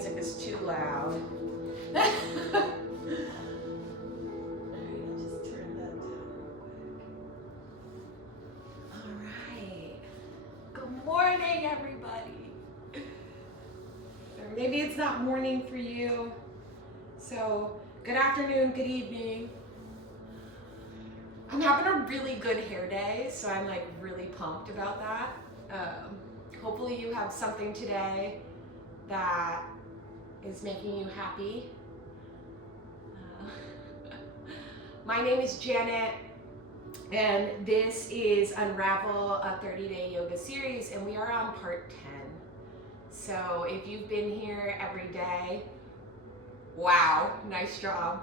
music is too loud. Alright, I'll just turn that down real quick. Alright. Good morning, everybody. Or maybe it's not morning for you. So, good afternoon, good evening. I'm having a really good hair day, so I'm like really pumped about that. Hopefully you have something today that is making you happy. My name is Janet, and this is Unravel, a 30-day yoga series, and we are on part 10. So if you've been here every day, wow, nice job.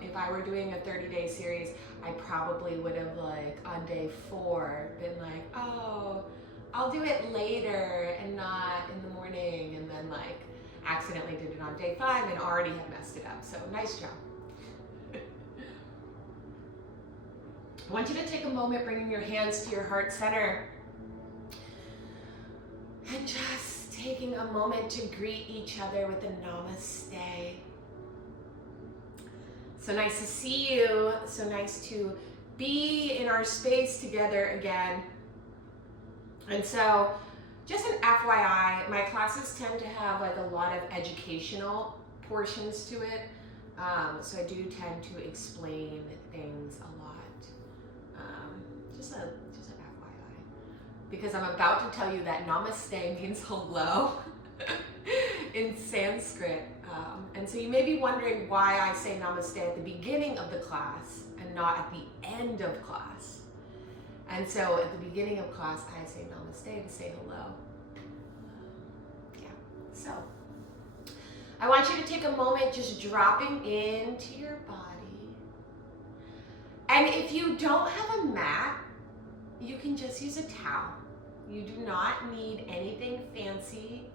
If I were doing a 30-day series, I probably would have, like, on day 4 been like, oh, I'll do it later and not in the morning, and then like accidentally did it on day 5 and already have messed it up. So nice job. I want you to take a moment, bringing your hands to your heart center, and just taking a moment to greet each other with a namaste. So nice to see you. So nice to be in our space together again. And so, just an FYI, my classes tend to have like a lot of educational portions to it. So I do tend to explain things a lot. Just an FYI. Because I'm about to tell you that namaste means hello in Sanskrit. And so you may be wondering why I say namaste at the beginning of the class and not at the end of class. And so at the beginning of class, I say namaste to say hello. So I want you to take a moment just dropping into your body. And if you don't have a mat, you can just use a towel. You do not need anything fancy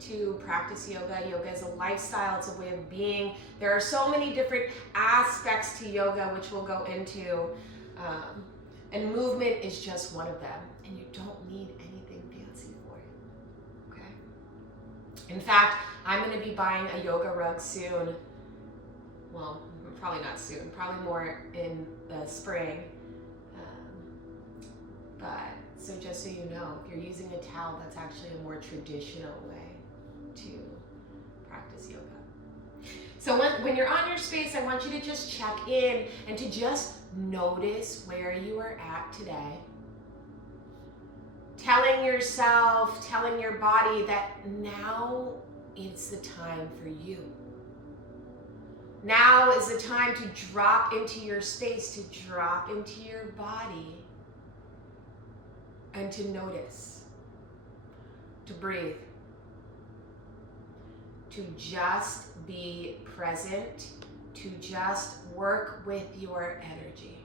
to practice yoga. Yoga is a lifestyle, it's a way of being. There are so many different aspects to yoga, which we'll go into. And movement is just one of them. And you don't need anything fancy for it, okay? In fact, I'm gonna be buying a yoga rug soon. Well, probably not soon, probably more in the spring. But, so just so you know, if you're using a towel, that's actually a more traditional way to practice yoga. So when you're on your space, I want you to just check in and to just notice where you are at today. Telling yourself, telling your body that now it's the time for you. Now is the time to drop into your space, to drop into your body, and to notice, to breathe, to just be present, to just work with your energy.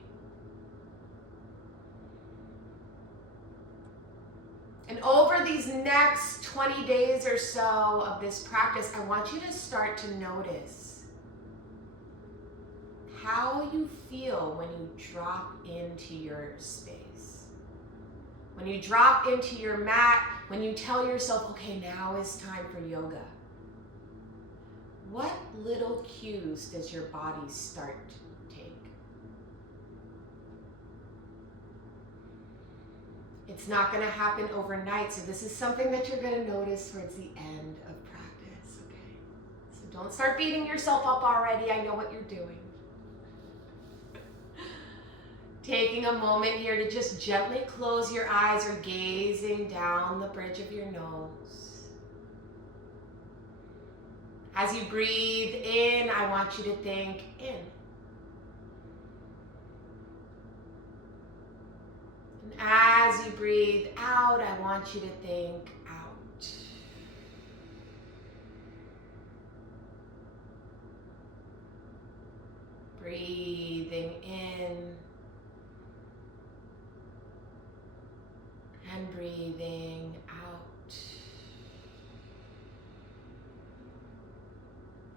And over these next 20 days or so of this practice, I want you to start to notice how you feel when you drop into your space. When you drop into your mat, when you tell yourself, okay, now is time for yoga. What little cues does your body start to take? It's not going to happen overnight, so this is something that you're going to notice towards the end of practice, okay? So don't start beating yourself up already. I know what you're doing. Taking a moment here to just gently close your eyes or gazing down the bridge of your nose. As you breathe in, I want you to think in. And as you breathe out, I want you to think out. Breathing in and breathing out.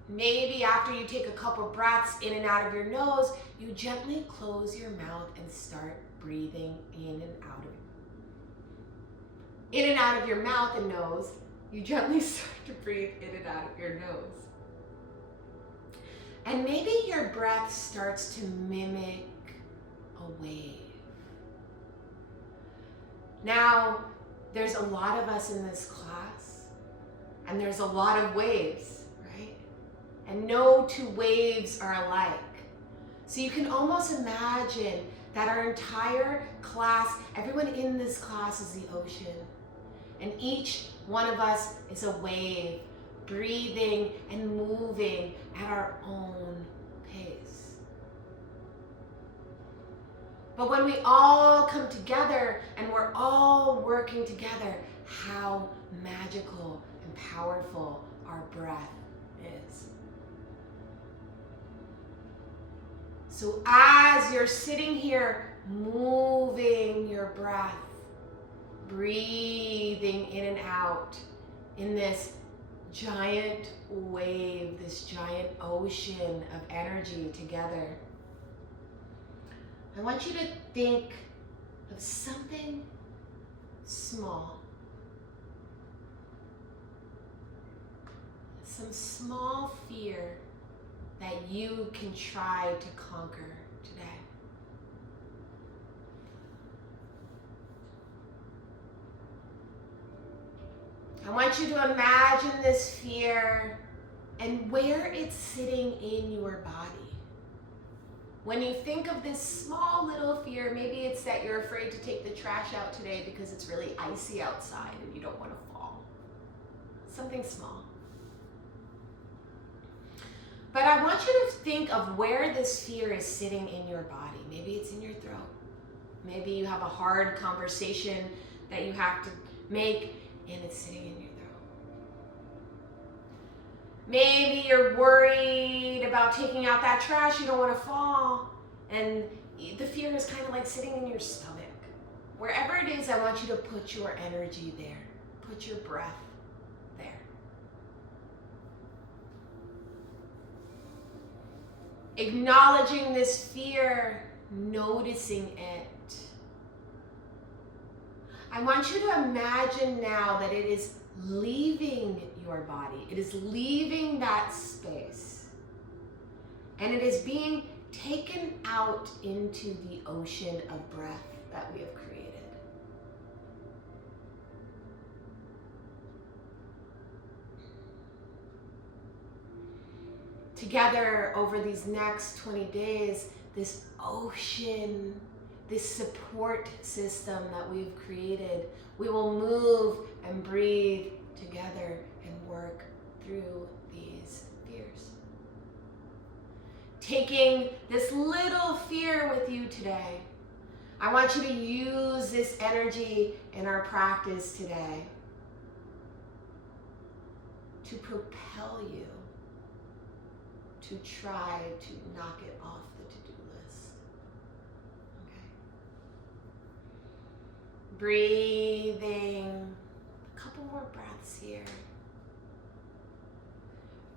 Maybe after you take a couple breaths in and out of your nose, you gently close your mouth and start breathing in and out of your mouth and nose, You gently start to breathe in and out of your nose. And maybe your breath starts to mimic a wave. Now, there's a lot of us in this class, and there's a lot of waves, right? And no two waves are alike. So you can almost imagine that our entire class, everyone in this class is the ocean. And each one of us is a wave, breathing and moving at our own pace. But when we all come together and we're all working together, how magical and powerful our breath is. So as you're sitting here, moving your breath, breathing in and out in this giant wave, this giant ocean of energy together, I want you to think of something small. Some small fear that you can try to conquer today. I want you to imagine this fear and where it's sitting in your body. When you think of this small little fear, maybe it's that you're afraid to take the trash out today because it's really icy outside and you don't want to fall. Something small. But I want you to think of where this fear is sitting in your body. Maybe it's in your throat. Maybe you have a hard conversation that you have to make and it's sitting in your throat. Maybe you're worried about taking out that trash, you don't want to fall, and the fear is kind of like sitting in your stomach. Wherever it is, I want you to put your energy there. Put your breath there. Acknowledging this fear, noticing it. I want you to imagine now that it is leaving your body. It is leaving that space. And it is being taken out into the ocean of breath that we have created. Together over these next 20 days, this ocean, this support system that we've created, we will move and breathe together and work through these fears. Taking this little fear with you today, I want you to use this energy in our practice today to propel you to try to knock it off the to-do list. Okay. Breathing. A couple more breaths here.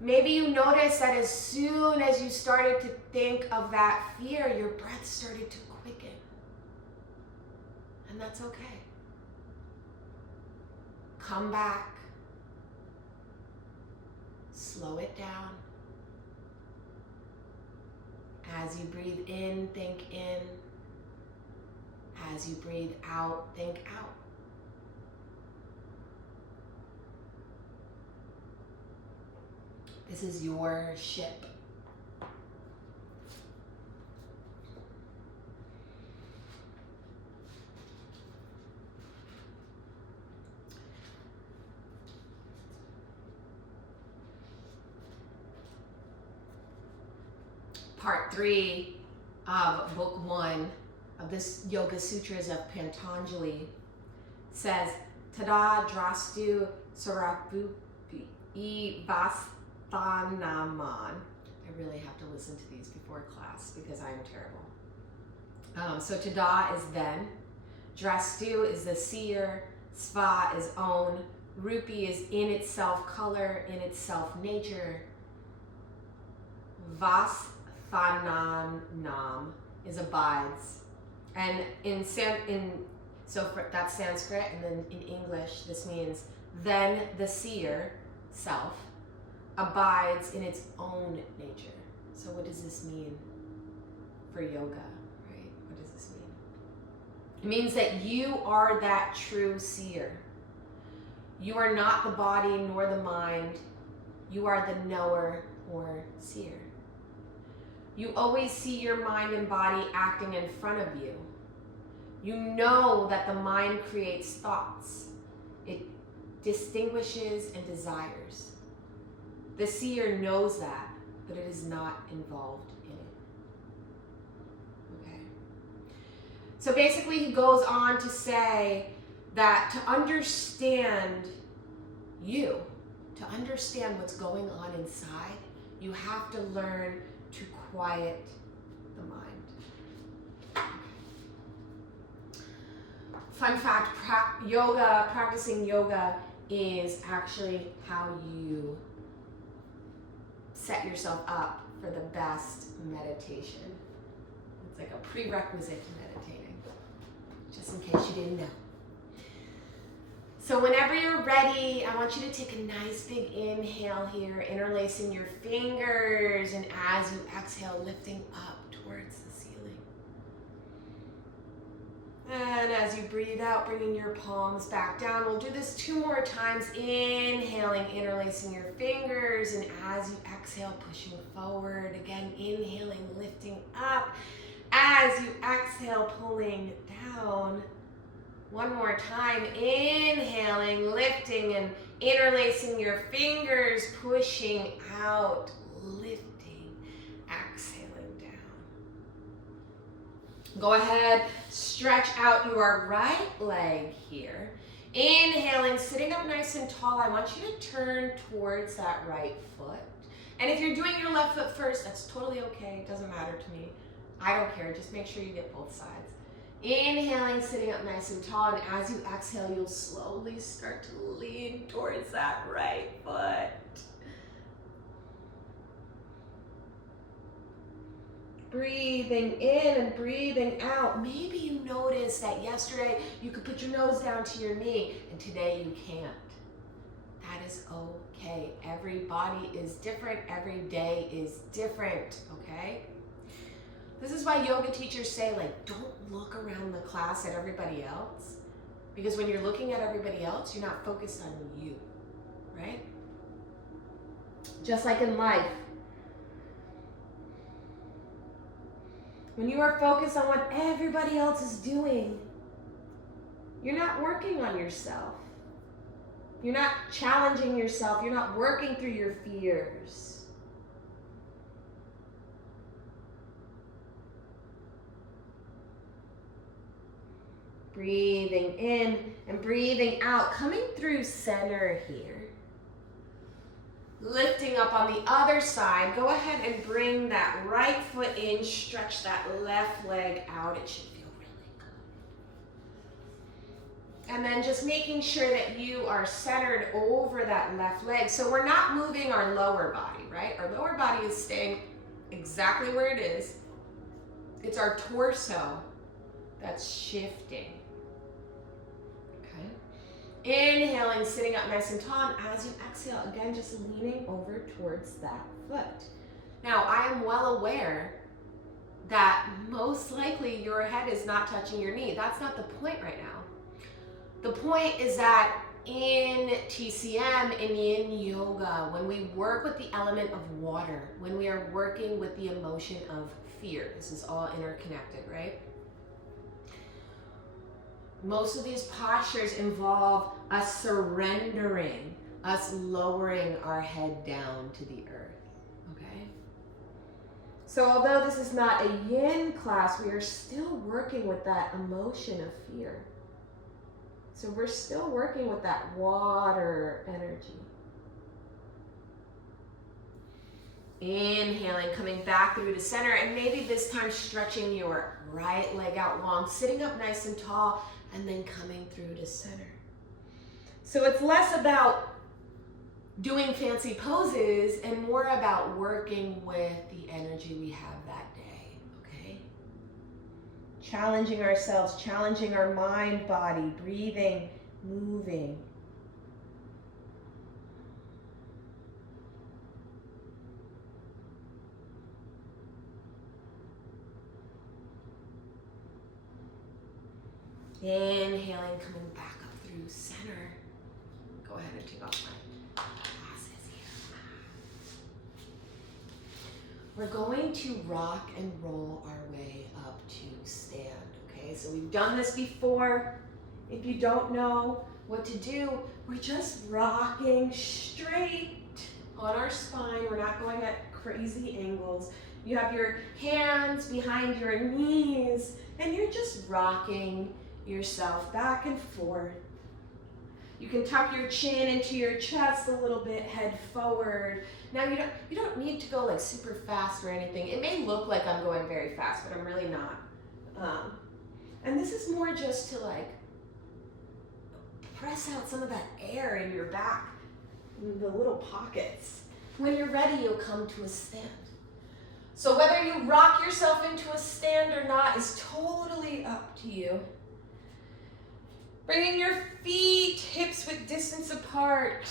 Maybe you notice that as soon as you started to think of that fear, your breath started to quicken. And that's okay. Come back. Slow it down. As you breathe in, think in. As you breathe out, think out. This is your ship. Part 3 of book 1 of this Yoga Sutras of Patanjali says, Tada drastu sarapu vastanaman. I really have to listen to these before class because I am terrible. So tada is then, drastu is the seer, sva is own, rupi is in itself color, in itself nature, vas Nam is abides, and that's Sanskrit, and then in English this means then the seer, self, abides in its own nature. So what does this mean for yoga, right? What does this mean? It means that you are that true seer. You are not the body nor the mind. You are the knower or seer. You always see your mind and body acting in front of you. You know that the mind creates thoughts. It distinguishes and desires. The seer knows that, but it is not involved in it. Okay. So basically he goes on to say that to understand you, to understand what's going on inside, you have to learn to quiet the mind. Fun fact, practicing yoga is actually how you set yourself up for the best meditation. It's like a prerequisite to meditating, just in case you didn't know. So whenever you're ready, I want you to take a nice big inhale here, interlacing your fingers, and as you exhale, lifting up towards the ceiling. And as you breathe out, bringing your palms back down. We'll do this 2 more times. Inhaling, interlacing your fingers, and as you exhale, pushing forward. Again, inhaling, lifting up. As you exhale, pulling down. 1 more time, inhaling, lifting, and interlacing your fingers, pushing out, lifting, exhaling down. Go ahead, stretch out your right leg here. Inhaling, sitting up nice and tall. I want you to turn towards that right foot. And if you're doing your left foot first, that's totally okay. It doesn't matter to me. I don't care. Just make sure you get both sides. Inhaling, sitting up nice and tall, and as you exhale, you'll slowly start to lean towards that right foot. Breathing in and breathing out. Maybe you noticed that yesterday you could put your nose down to your knee, and today you can't. That is okay. Every body is different. Every day is different, okay? This is why yoga teachers say, like, don't look around the class at everybody else. Because when you're looking at everybody else, you're not focused on you, right? Just like in life. When you are focused on what everybody else is doing, you're not working on yourself. You're not challenging yourself. You're not working through your fears. Breathing in and breathing out, coming through center here. Lifting up on the other side, go ahead and bring that right foot in, stretch that left leg out. It should feel really good. And then just making sure that you are centered over that left leg. So we're not moving our lower body, right? Our lower body is staying exactly where it is. It's our torso that's shifting. Inhaling, sitting up nice and tall, and as you exhale, again, just leaning over towards that foot. Now, I am well aware that most likely your head is not touching your knee. That's not the point right now. The point is that in TCM, in yin yoga, when we work with the element of water, when we are working with the emotion of fear, this is all interconnected, right? Most of these postures involve us surrendering, us lowering our head down to the earth, okay? So although this is not a yin class, we are still working with that emotion of fear. So we're still working with that water energy. Inhaling, coming back through the center, and maybe this time stretching your right leg out long, sitting up nice and tall, and then coming through to center. So it's less about doing fancy poses and more about working with the energy we have that day, okay? Challenging ourselves, challenging our mind, body, breathing, moving. Inhaling, coming back up through center. Go ahead and take off my glasses here. We're going to rock and roll our way up to stand, okay? So we've done this before. If you don't know what to do, we're just rocking straight on our spine. We're not going at crazy angles. You have your hands behind your knees, and you're just rocking yourself back and forth. You can tuck your chin into your chest a little bit, head forward. Now you don't need to go like super fast or anything. It may look like I'm going very fast, but I'm really not. And this is more just to like press out some of that air in your back, in the little pockets. When you're ready, you'll come to a stand. So whether you rock yourself into a stand or not is totally up to you. Bringing your feet, hips width distance apart,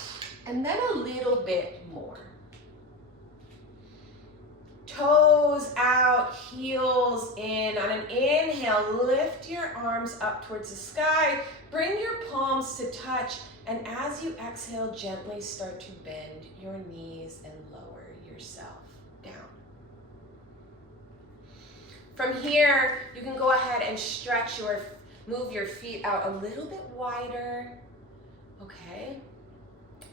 and then a little bit more. Toes out, heels in. On an inhale, lift your arms up towards the sky. Bring your palms to touch, and as you exhale, gently start to bend your knees and lower yourself down. From here, you can go ahead and move your feet out a little bit wider, okay?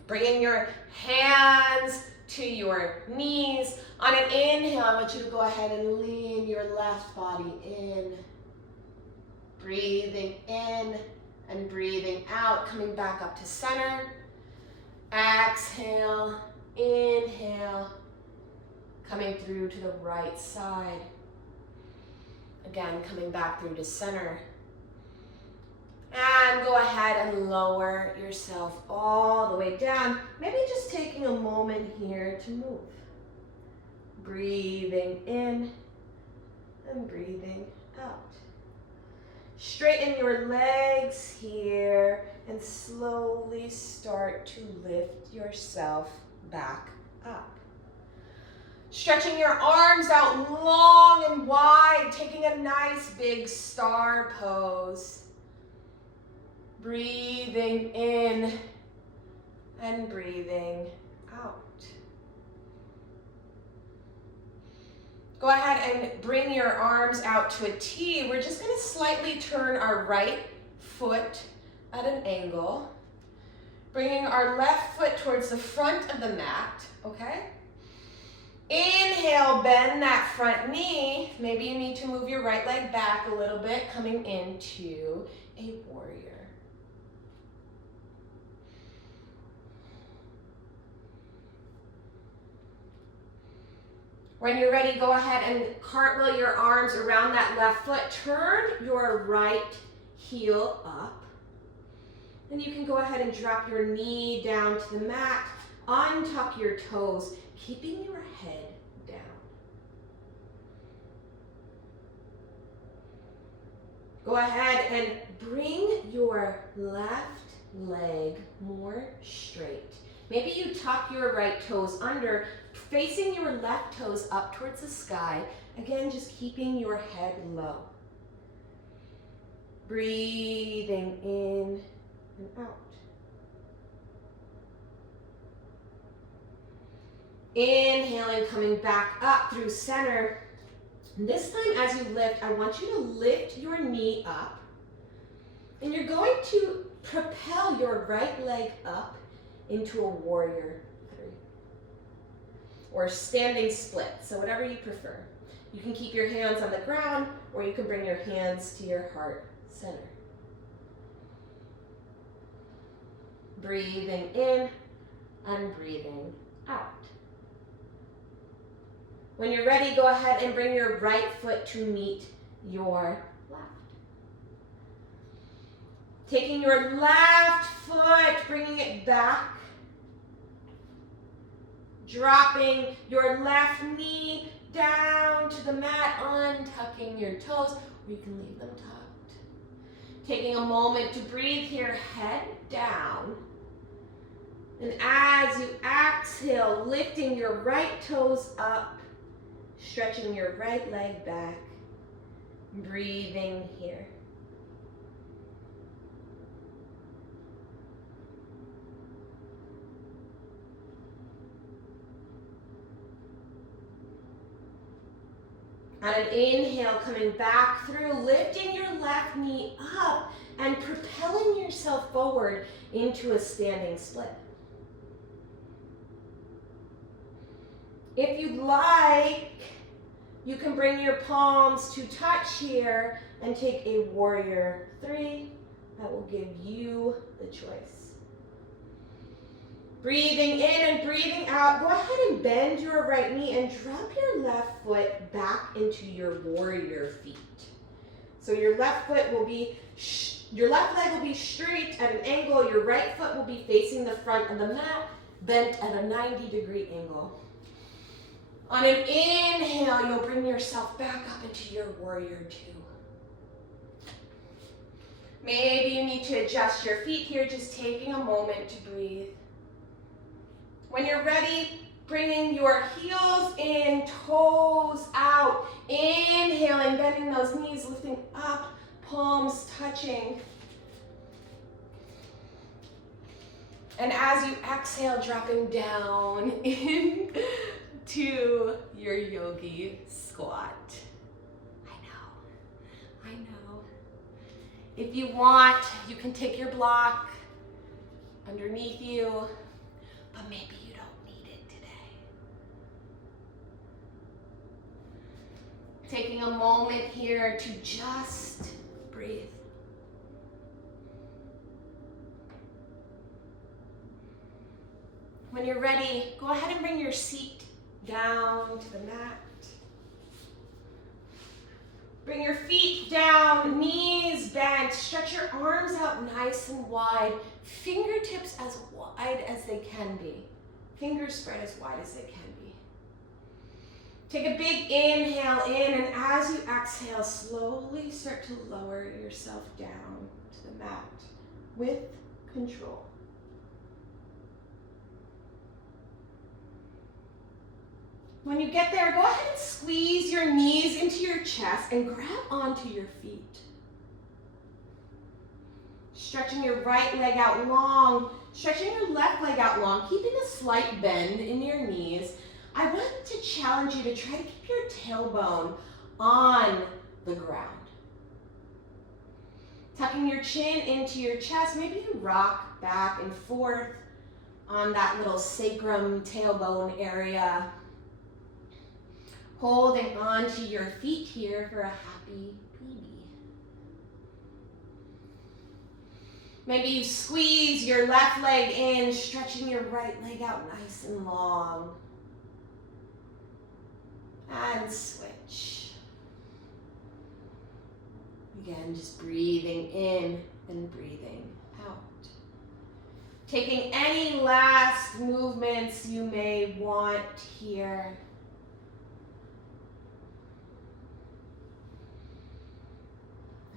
Bringing your hands to your knees. On an inhale, I want you to go ahead and lean your left body in. Breathing in and breathing out, coming back up to center. Exhale, inhale, coming through to the right side. Again, coming back through to center. And go ahead and lower yourself all the way down. Maybe just taking a moment here to move. Breathing in and breathing out. Straighten your legs here and slowly start to lift yourself back up. Stretching your arms out long and wide, taking a nice big star pose. Breathing in and breathing out. Go ahead and bring your arms out to a T. We're just going to slightly turn our right foot at an angle. Bringing our left foot towards the front of the mat, okay? Inhale, bend that front knee. Maybe you need to move your right leg back a little bit, coming into a warrior. When you're ready, go ahead and cartwheel your arms around that left foot. Turn your right heel up. And you can go ahead and drop your knee down to the mat. Untuck your toes, keeping your head down. Go ahead and bring your left leg more straight. Maybe you tuck your right toes under, facing your left toes up towards the sky. Again, just keeping your head low. Breathing in and out. Inhaling, coming back up through center. And this time as you lift, I want you to lift your knee up. And you're going to propel your right leg up into a warrior three. Or standing split, so whatever you prefer. You can keep your hands on the ground, or you can bring your hands to your heart center. Breathing in and breathing out. When you're ready, go ahead and bring your right foot to meet your left. Taking your left foot, bringing it back. Dropping your left knee down to the mat, untucking your toes, or you can leave them tucked. Taking a moment to breathe here, head down. And as you exhale, lifting your right toes up, stretching your right leg back, breathing here. On an inhale, coming back through, lifting your left knee up and propelling yourself forward into a standing split. If you'd like, you can bring your palms to touch here and take a warrior 3. That will give you the choice. Breathing in and breathing out. Go ahead and bend your right knee and drop your left foot back into your warrior feet. So your left leg will be straight at an angle. Your right foot will be facing the front of the mat, bent at a 90-degree angle. On an inhale, you'll bring yourself back up into your warrior 2. Maybe you need to adjust your feet here, just taking a moment to breathe. When you're ready, bringing your heels in, toes out. Inhaling, bending those knees, lifting up, palms touching. And as you exhale, dropping down into your yogi squat. I know. If you want, you can take your block underneath you, but maybe you don't need it today. Taking a moment here to just breathe. When you're ready, go ahead and bring your seat down to the mat. Bring your feet down, knees bent, stretch your arms out nice and wide, fingertips as wide as they can be. Fingers spread as wide as they can be. Take a big inhale in, and as you exhale, slowly start to lower yourself down to the mat with control. When you get there, go ahead and squeeze your knees into your chest and grab onto your feet. Stretching your right leg out long, stretching your left leg out long, keeping a slight bend in your knees. I want to challenge you to try to keep your tailbone on the ground. Tucking your chin into your chest, maybe you rock back and forth on that little sacrum tailbone area. Holding onto your feet here for a happy baby. Maybe you squeeze your left leg in, stretching your right leg out nice and long. And switch. Again, just breathing in and breathing out. Taking any last movements you may want here.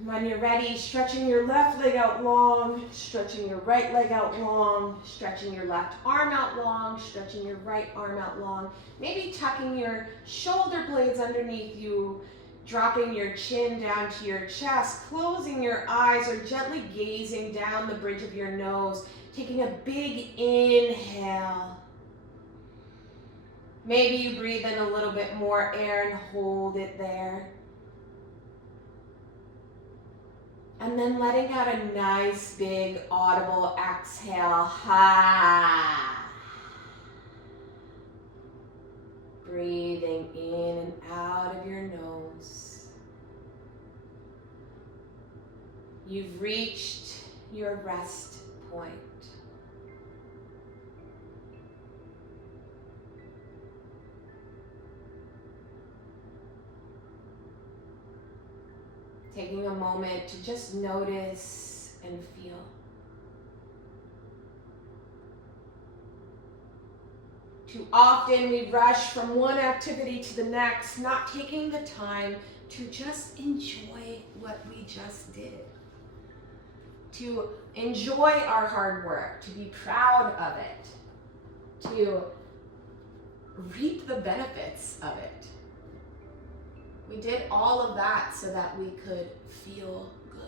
When you're ready, stretching your left leg out long, stretching your right leg out long, stretching your left arm out long, stretching your right arm out long. Maybe tucking your shoulder blades underneath you, dropping your chin down to your chest, closing your eyes or gently gazing down the bridge of your nose, taking a big inhale. Maybe you breathe in a little bit more air and hold it there. And then letting out a nice, big, audible exhale. Ha. Breathing in and out of your nose. You've reached your rest point. Taking a moment to just notice and feel. Too often we rush from one activity to the next, not taking the time to just enjoy what we just did. To enjoy our hard work, to be proud of it, to reap the benefits of it. We did all of that so that we could feel good,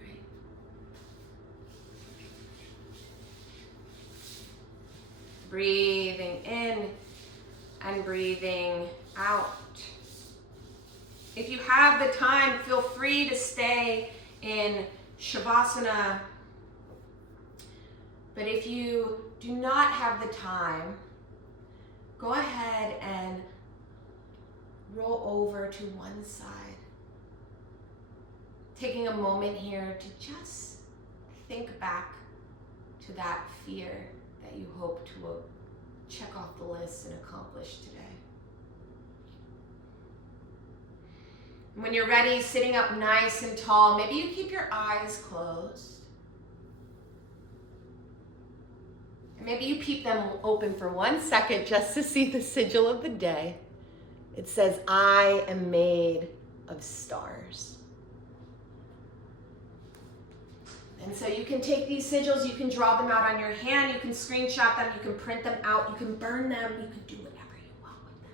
right? Breathing in and breathing out. If you have the time, feel free to stay in Shavasana. But if you do not have the time, go ahead and roll over to one side. Taking a moment here to just think back to that fear that you hope to check off the list and accomplish today. When you're ready, sitting up nice and tall, maybe you keep your eyes closed. And maybe you keep them open for 1 second just to see the sigil of the day. It says, I am made of stars. And so you can take these sigils, you can draw them out on your hand, you can screenshot them, you can print them out, you can burn them, you can do whatever you want with them.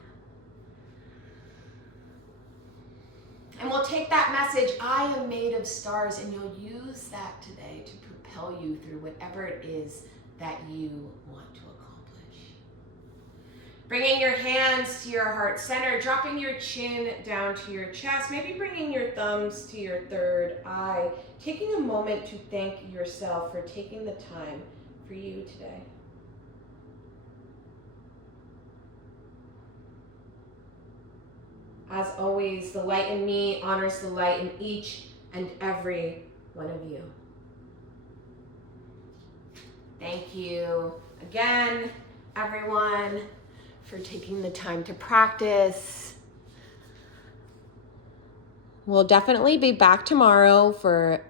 And we'll take that message, I am made of stars, and you'll use that today to propel you through whatever it is that you want to accomplish. Bringing your hands to your heart center, dropping your chin down to your chest, maybe bringing your thumbs to your third eye, taking a moment to thank yourself for taking the time for you today. As always, the light in me honors the light in each and every one of you. Thank you again, everyone, for taking the time to practice. We'll definitely be back tomorrow for